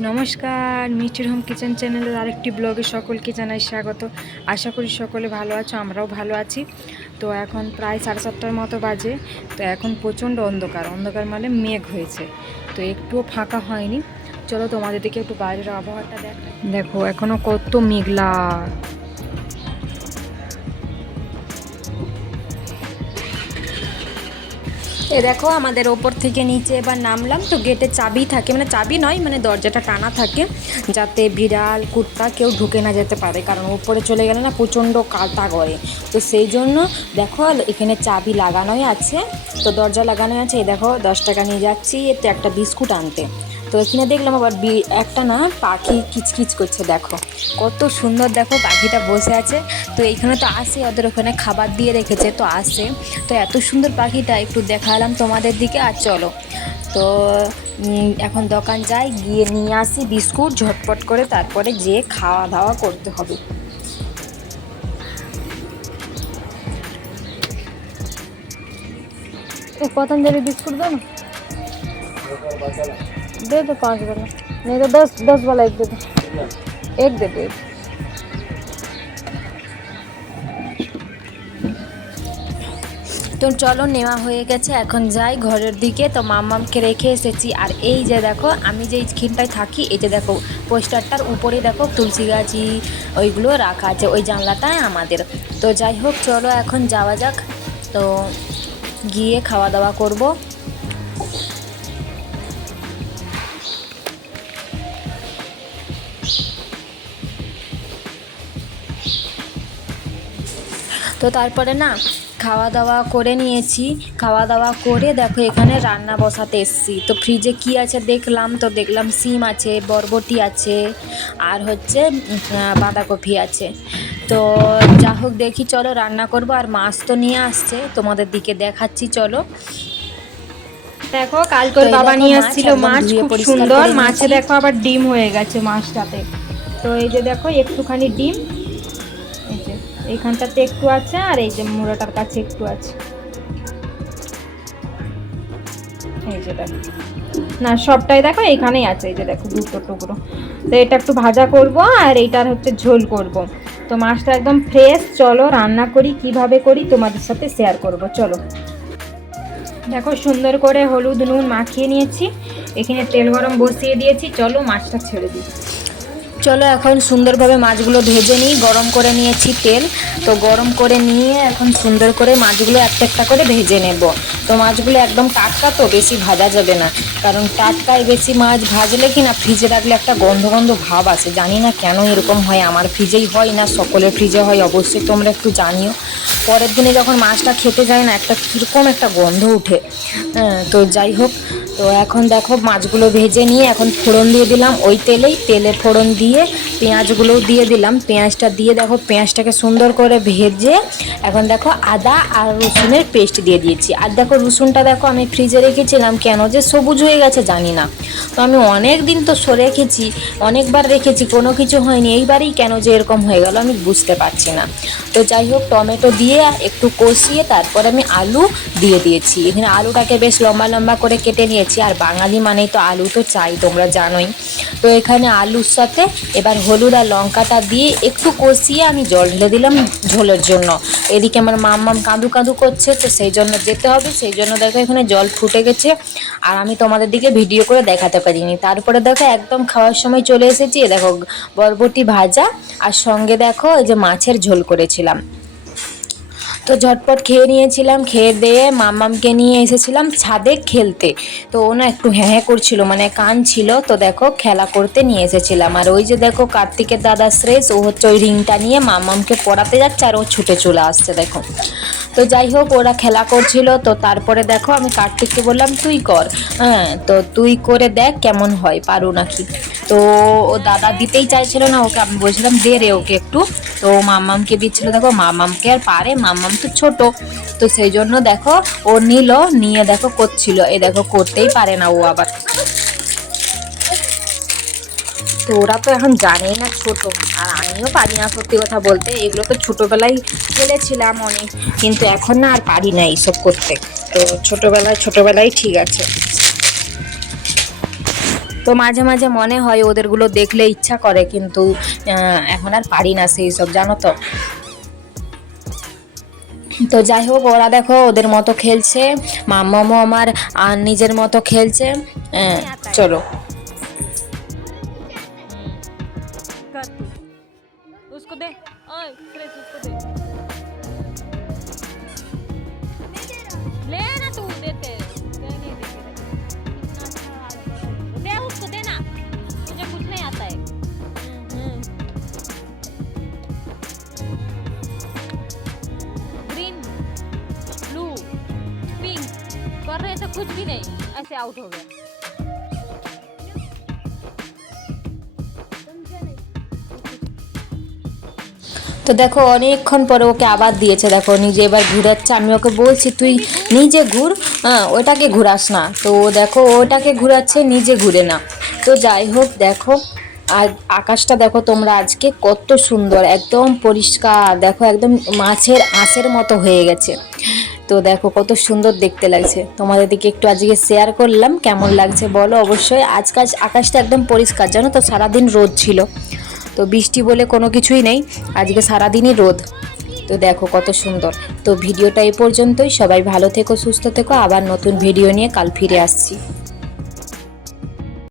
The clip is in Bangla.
নমস্কার, মিষ্টির হোম কিচেন চ্যানেলের আরেকটি ব্লগে সকলকে জানাই স্বাগত। আশা করি সকলে ভালো আছো, আমরাও ভালো আছি। তো এখন প্রায় 7:30টার মতো বাজে। তো এখন প্রচণ্ড অন্ধকার অন্ধকার মানে মেঘ হয়েছে, তো একটুও ফাঁকা হয়নি। চলো তোমাদের দিকে একটু বাইরের আবহাওয়াটা দেখো এখনও কত মেঘলা। এ দেখো আমাদের ওপর থেকে নিচে এবার নামলাম। তো গেটে চাবি থাকে, মানে চাবি নয়, মানে দরজাটা টানা থাকে যাতে বিড়াল কুত্তা কেউ ঢুকে না যেতে পারে, কারণ ওপরে চলে গেলে না প্রচণ্ড কাদা করে। তো সেই জন্য দেখো এখানে চাবি লাগানোই আছে, তো দরজা লাগানোই আছে। এই দেখো 10 টাকা নিয়ে যাচ্ছি এতে একটা বিস্কুট আনতে। তো এখানে দেখলাম আবার একটা না পাখি কিচকিচ করছে, দেখো কত সুন্দর, দেখো পাখিটা বসে আছে। তো এইখানে তো আসে, ওদের ওখানে খাবার দিয়ে রেখেছে, তো আসে। তো এত সুন্দর পাখিটা একটু দেখালাম তোমাদের দিকে। আর চলো তো এখন দোকান যাই, গিয়ে নিয়ে আসি বিস্কুট ঝটপট করে, তারপরে যেয়ে খাওয়া দাওয়া করতে হবে। पतंजलि बिस्कुट दो ना, दे दो 5 वाला, नहीं तो 10 वाला एक दे दो, एक दे दो एक। তো চলো নেওয়া হয়ে গেছে, এখন যাই ঘরের দিকে। তো মাম্মামকে রেখে এসেছি। আর এই যে দেখো আমি যে স্ক্রিনটায় থাকি, এই যে দেখো পোস্টারটার উপরে দেখো তুলসী গাছি ওইগুলো রাখা আছে, ওই জানলাটায় আমাদের। তো যাই হোক চলো এখন যাওয়া যাক, তো গিয়ে খাওয়া দাওয়া করব। তো তারপরে না খাওয়া দাওয়া করে নিয়েছি। খাওয়া দাওয়া করে দেখো এখানে রান্না বসাতে এসেছি। তো ফ্রিজে কি আছে দেখলাম, তো দেখলাম সিম আছে, বরবটি আছে, আর হচ্ছে বাঁধাকপি আছে। তো যা হোক দেখি চলো রান্না করব। আর মাছ তো নিয়ে আসছে, তোমাদের দিকে দেখাচ্ছি চলো। দেখো কালকে বাবা নিয়ে আসছিল মাছ, খুব সুন্দর। মাছে দেখো আবার ডিম হয়ে গেছে মাছটাতে। তো এই যে দেখো একটুখানি ডিম, এই যে এইখানটাতে একটু আছে, আর এই যে মুড়াটার কাছে একটু আছে, এই যে দেখো না সবটাই দেখো এইখানেই আছে, এই যে দেখো দুটো টুকরো। তো এটা একটু ভাজা করব, আর এইটার হচ্ছে ঝোল করব। তো মাছটা একদম ফ্রেশ, চলো রান্না করি, কিভাবে করি তোমাদের সাথে শেয়ার করব। চলো দেখো সুন্দর করে হলুদ নুন মাখিয়ে নিয়েছি, এখানে তেল গরম বসিয়ে দিয়েছি, চলো মাছটা ছেড়ে দিই। চলো এখন সুন্দরভাবে মাছগুলো ভেজে নিই। গরম করে নিয়েছি তেল, তো গরম করে নিয়ে এখন সুন্দর করে মাছগুলো একটা একটা করে ভেজে নেব। তো মাছগুলো একদম টাটকা, তো বেশি ভাজা যাবে না, কারণ টাটকায় বেশি মাছ ভাজলে কি না ফ্রিজে রাখলে একটা গন্ধ গন্ধ ভাব আসে। জানি না কেন এরকম হয়, আমার ফ্রিজেই হয় না সকলের ফ্রিজে হয়, অবশ্যই তোমরা একটু জানিও। পরের দিনে যখন মাছটা খেতে যায় না একটা কীরকম একটা গন্ধ উঠে। তো যাই হোক, তো এখন দেখো মাছগুলো ভেজে নিয়ে এখন ফোড়ন দিয়ে দিলাম ওই তেলে ফোড়ন দিয়ে পেঁয়াজগুলোও দিয়ে দিলাম। পেঁয়াজটা দিয়ে দেখো পেঁয়াজটাকে সুন্দর করে ভেজে এখন দেখো আদা আর রসুনের পেস্ট দিয়ে দিয়েছি। আর দেখো রসুনটা দেখো আমি ফ্রিজে রেখেছিলাম, কেন যে সবুজ হয়ে গেছে জানি না। তো আমি অনেক দিন তো রেখেছি, অনেকবার রেখেছি, কোনো কিছু হয়নি, এইবারই কেন যে এরকম হয়ে গেল আমি বুঝতে পারছি না। তো যাই হোক টমেটো দিয়ে একটু কষিয়ে তারপর আমি আলু দিয়ে দিয়েছি। এখানে আলুটাকে বেশ লম্বা লম্বা করে কেটে নিয়েছি, আর বাঙালি মানেই তো আলু তো চাই, তোমরা জানোই। তো এখানে আলুর সাথে এবার হলুদ আর লঙ্কাটা দিয়ে একটু কষিয়ে আমি জল ঢেলে দিলাম ঝোলের জন্য। এদিকে আমার মাম্মাম কাঁদু কাঁদু করছে, তো সেই জন্য যেতে হবে, সেই জন্য দেখো এখানে জল ফুটে গেছে। আর আমি তোমাদের দিকে ভিডিও করে দেখাতে পারিনি। তারপরে দেখো একদম খাওয়ার সময় চলে এসেছি, দেখো বরবটি ভাজা, আর সঙ্গে দেখো এই যে মাছের ঝোল করেছিলাম। তো ঝটপট খেয়ে নিয়েছিলাম, খেয়ে দিয়ে মাম্মামকে নিয়ে এসেছিলাম ছাদে খেলতে। তো ও না একটু হ্যাঁ হ্যাঁ করছিল, মানে কাঁদছিল, তো দেখো খেলা করতে নিয়ে এসেছিলাম। আর ওই যে দেখো কার্তিকের দাদা শ্রেষ, ও হচ্ছে ওই রিংটা নিয়ে মাম্মামকে পড়াতে যাচ্ছে, আর ও ছুটে চলে আসছে দেখো। তো যাই হোক ওরা খেলা করছিল। তো তারপরে দেখো আমি কার্তিককে বললাম তুই কর, হ্যাঁ তো তুই করে দেখ কেমন হয়, পারো নাকি। তো ও দাদা দিতেই চাইছিল না ওকে, আমি বলছিলাম দে রে ওকে একটু। তো মাম্মামকে দিচ্ছিল, দেখো মাম্মামকে আর পারে, মাম্মাম তো ছোট, তো সেই জন্য দেখো ও নিয়ে দেখো করছিল। এ দেখো করতেই পারে না ও আবার। তো ওরা তো এখন জানেই না ছোট, আর আমিও পারি না সত্যি কথা বলতে, এগুলো তো ছোটোবেলায় খেলেছিলাম অনেক, কিন্তু এখন না আর পারি না এইসব করতে। তো ছোটোবেলায় ঠিক আছে। তো মাঝে মাঝে মনে হয় ওদেরগুলো দেখলে ইচ্ছা করে, কিন্তু এখন আর পারি না সেই সব, জানো তো। তো যাই হোক, ওরা দেখো ওদের মতো খেলছে, মাম্মামও আমার নিজের মতো খেলছে। চলো। उसको दे, ओए फ्रेश उसको दे, ले ना तू, देते दे, नहीं देते, इतना अच्छा दे उसको, दे ना, मुझे कुछ नहीं आता है। ग्रीन, ब्लू, पिंक कर रहे तो कुछ भी नहीं, ऐसे आउट हो गया। তো দেখো অনেকক্ষণ পরে ওকে আবার দিয়েছে, দেখো নিজে এবার ঘুরাচ্ছে। আমি ওকে বলছি তুই নিজে ঘুর, ওটাকে ঘুরাস না। তো দেখো ওটাকে ঘুরাচ্ছে, নিজে ঘুরে না। তো যাই হোক দেখো, আর আকাশটা দেখো তোমরা আজকে কত সুন্দর, একদম পরিষ্কার, দেখো একদম মাছের আঁশের মতো হয়ে গেছে। তো দেখো কত সুন্দর দেখতে লাগছে। তোমাদের দিকে একটু আজকে শেয়ার করলাম, কেমন লাগছে বলো অবশ্যই। আজকাল আকাশটা একদম পরিষ্কার, জানো তো, সারাদিন রোদ ছিল, তো বৃষ্টি বলে কোনো কিছুই নেই, আজকে সারাদিনই রোদ। তো দেখো কত সুন্দর। তো ভিডিওটা এই পর্যন্তই, সবাই ভালো থেকো, সুস্থ থেকো, আবার নতুন ভিডিও নিয়ে কাল ফিরে আসছি।